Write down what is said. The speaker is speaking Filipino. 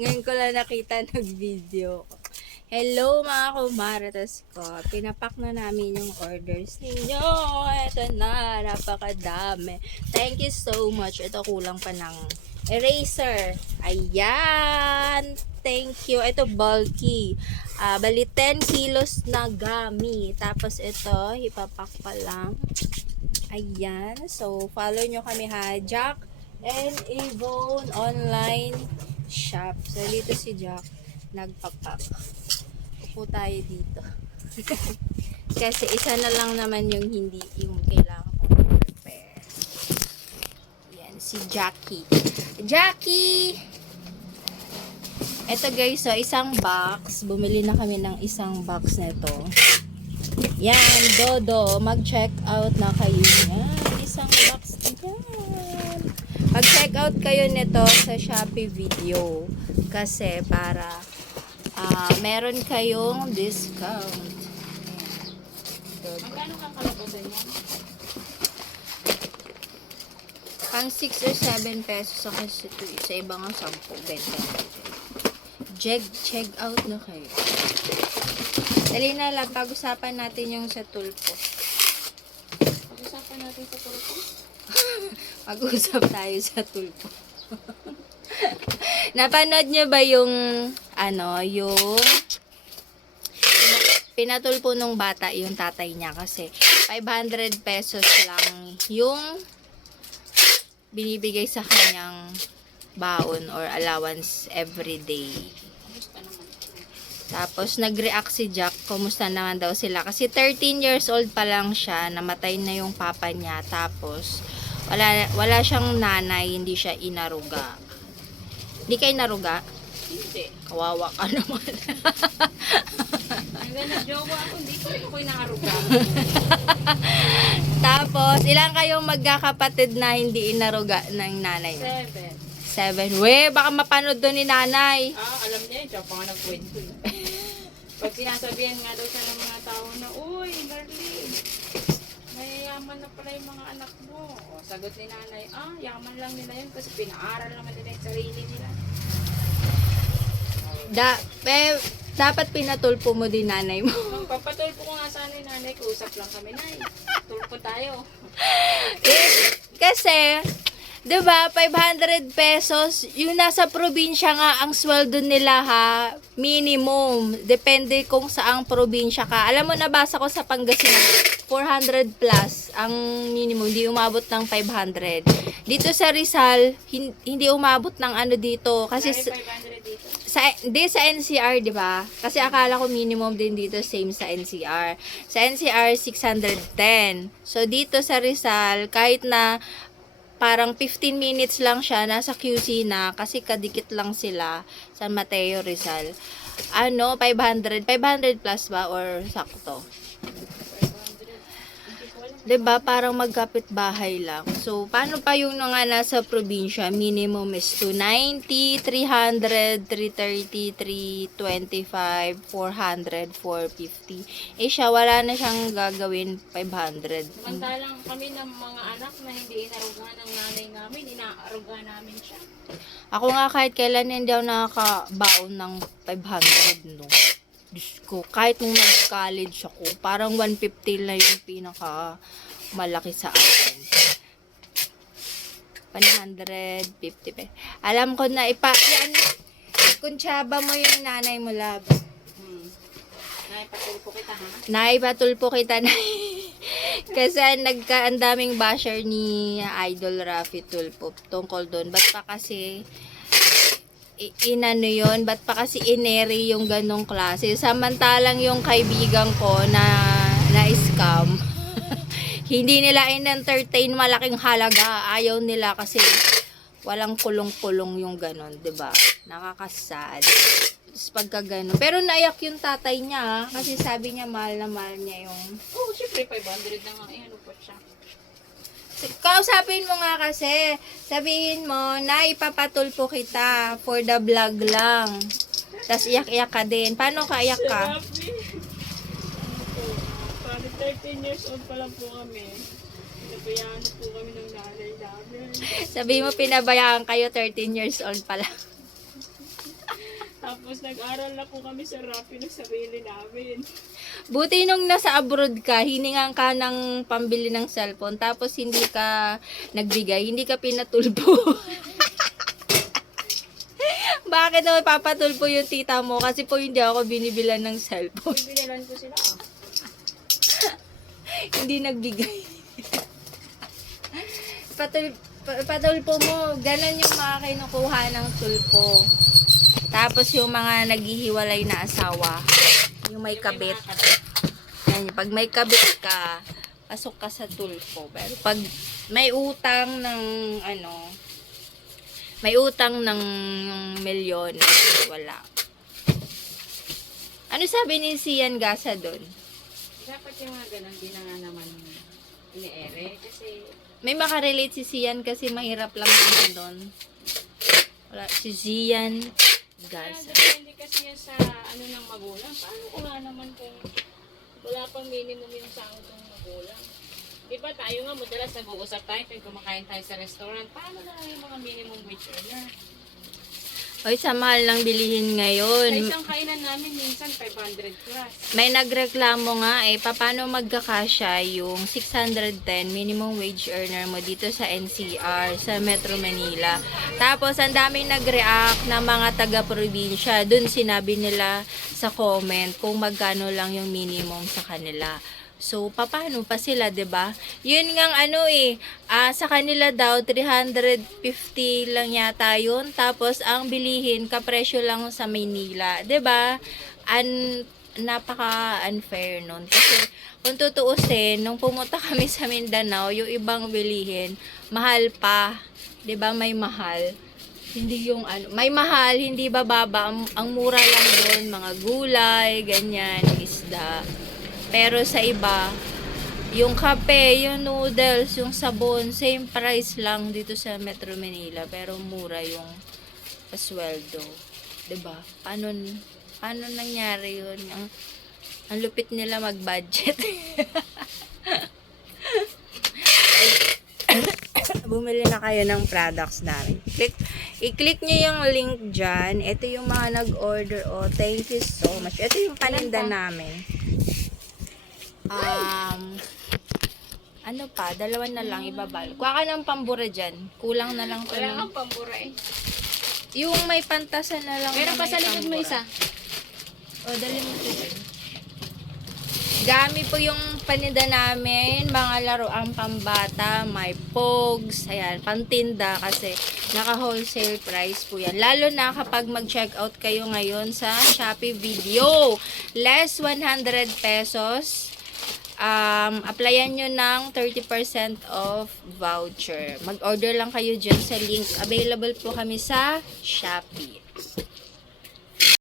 Ngayon ko lang nakita nag-video ko. Hello mga kumaratas ko. Pinapak na namin yung orders ninyo. Ito na, napakadami. Thank you so much. Ito kulang pa ng eraser. Ayan. Thank you. Ito bulky. Ah, bali 10 kilos na gami. Tapos ito, ipapak pa lang. Ayan. So, follow nyo kami ha. Jack and Avon online shop. So, dito si Jack nagpapak. Upo tayo dito. Kasi isa na lang naman yung hindi, yung kailangan kong prepare. Yan, si Jackie. Jackie! Ito guys, so isang box. Bumili na kami ng isang box nito. Yan, Dodo, mag-check out na kayo. Yan, isang box na yan. Mag-check out kayo nito sa Shopee video. Kasi para ah meron kayong discount. Magkano kang kalabasan yan? Pang 6 or 7 pesos sa sa iba nga 10 benta natin. Jeg, check out na kayo. Dali na lang, pag-usapan natin yung sa tulpo. Pag-usapan natin sa tulpo. Mag-usap tayo sa tulpo. Napanood nyo ba yung, ano, yung pinatulpo nung bata yung tatay niya kasi 500 pesos lang yung binibigay sa kanyang baon or allowance every day. Tapos nag-react si Jack, kumusta naman daw sila. Kasi 13 years old pa lang siya, namatay na yung papa niya. Tapos wala, wala siyang nanay, hindi siya inaruga. Hindi kayo naruga? Hindi. Kawawa ka naman. Hanggang nag-jowa ako, hindi ko rin ako'y nangaruga. Tapos, ilang kayong magkakapatid na hindi inaruga ng nanay mo? Seven. Seven. We, baka mapanood doon ni nanay. Ah, alam niya. Siya pa nga nagkwento eh. Pag sinasabihan nga daw siya ng mga tao na, Uy, Darlene, mayayaman na pala yung mga anak mo. O, sagot ni nanay, ah, yaman lang nila yun kasi pinaaral naman nila yung sarili nila. Da, pe, dapat pinatulpo mo din nanay mo. Magpapatulpo ko nga sana yung nanay ko. Usap lang kami, nay. Tulpo tayo. Eh, kasi, 'di ba 500 pesos, yung nasa probinsya nga ang sweldo nila ha, minimum. Depende kung saang probinsya ka. Alam mo, nabasa ko sa Pangasinan, 400 plus ang minimum, hindi umabot ng 500. Dito sa Rizal, hin- hindi umabot ng ano dito kasi sa, 500 dito. sa di sa NCR, 'di ba? Kasi akala ko minimum din dito same sa NCR. Sa NCR 610. So dito sa Rizal, kahit na parang 15 minutes lang siya nasa QC na kasi kadikit lang sila San Mateo Rizal. Ano, 500, 500 plus ba or sakto? 'Di ba Parang magkapit bahay lang. So, paano pa yung mga nasa probinsya? Minimum is 290, 300, 330, 325, 400, 450. Eh siya, wala na siyang gagawin 500. Samantalang kami ng mga anak na hindi inarugahan ng nanay namin, inaarugahan namin siya. Ako nga kahit kailan hindi ako nakakabaon ng 500, no? Diyos ko, kahit nung nag-college ako, parang 150 lang yung pinaka malaki sa akin. 150 pe. Alam ko na ipa, yan, kuntsaba mo yung nanay mo, love. Hmm. Nay, patulpo kita ha. Naipatulpo kita na. Kasi nagka ang daming basher ni Idol Rafi Tulpo tungkol doon. Ba't pa kasi inano yun? Ba't pa kasi ineri yung ganong klase? Samantalang yung kaibigan ko na na-scam, hindi nila in-entertain malaking halaga. Ayaw nila kasi walang kulong-kulong yung ganon, ba? Nakakasad. Tapos pagka ganon. Pero naiyak yung tatay niya, ha? kasi sabi niya mahal na mahal niya yung... Oo, oh, syempre 500 na nga. Eh, ano pa siya? Kausapin mo nga kasi, sabihin mo, na ipapatulpo kita for the vlog lang. Tapos iyak-iyak ka din. Paano ka iyak ka? Parang 13 years old pa lang po kami. Nabayaan na po kami ng nanay namin. Sabihin mo, pinabayaan kayo 13 years old pa lang. Tapos nag-aral na po kami sa Rappi ng sarili namin. Buti nung nasa abroad ka, hiningan ka ng pambili ng cellphone, tapos hindi ka nagbigay, hindi ka pinatulpo. Bakit naman papatulpo yung tita mo? Kasi po hindi ako binibilan ng cellphone. Binilan ko sila. ah. hindi nagbigay. Patul pa- patulpo mo, ganun yung mga kinukuha ng tulpo. Tapos yung mga naghihiwalay na asawa, yung may kabit. Yan, pag may kabit ka, pasok ka sa tulpo. Pero pag may utang ng ano, may utang ng milyon, wala. Ano sabi ni Sian Gasa doon? Dapat yung mga ganun, di na nga naman ini-ere. Kasi May makarelate si Sian kasi mahirap lang naman doon. Wala, si Sian Gasa. depende kasi yan sa ano ng magulang. Paano ko nga naman kung wala pang minimum yung sahod ng magulang? Di ba tayo nga madalas nag-uusap tayo pag kumakain tayo sa restaurant, paano na lang yung mga minimum wage earner? Oy, sa mahal ng bilihin Sa ngayon. isang kainan namin, minsan 500 plus. May nagreklamo nga eh, paano magkakasya yung 610 minimum wage earner mo dito sa NCR, sa Metro Manila. Tapos, ang daming nag-react na mga taga-probinsya. Doon sinabi nila sa comment kung magkano lang yung minimum sa kanila. So, paano pa sila, 'di ba? Yun ngang ano eh, ah, sa kanila daw 350 lang yata yun. Tapos ang bilihin kapresyo lang sa Maynila, 'di ba? An napaka unfair nun kasi kung tutuusin nung pumunta kami sa Mindanao yung ibang bilihin mahal pa 'di ba may mahal hindi yung ano may mahal hindi bababa ang, ang mura lang doon mga gulay ganyan isda pero sa iba, yung kape, yung noodles, yung sabon, same price lang dito sa Metro Manila. Pero mura yung pasweldo. ba? Paano, paano nangyari yun? Ang, ang lupit nila mag-budget. Bumili na kayo ng products namin. Click, i-click nyo yung link dyan. Ito yung mga nag-order. Oh, thank you so much. Ito yung paninda namin. Um, ano pa, dalawa na lang ibabal. Kuha ka ng pambura dyan. Kulang na lang Wala ng- kang pambura eh. Yung may pantasa na lang. Meron na pa may sa likod mo pambura. isa. O, dali mo ito dyan. Gami po yung paninda namin, mga laruang pambata, may pogs, ayan, pantinda kasi naka-wholesale price po yan. Lalo na kapag mag-check out kayo ngayon sa Shopee Video. Less 100 pesos. Um, applyan nyo ng 30% off voucher. Mag-order lang kayo dyan sa link. Available po kami sa Shopee.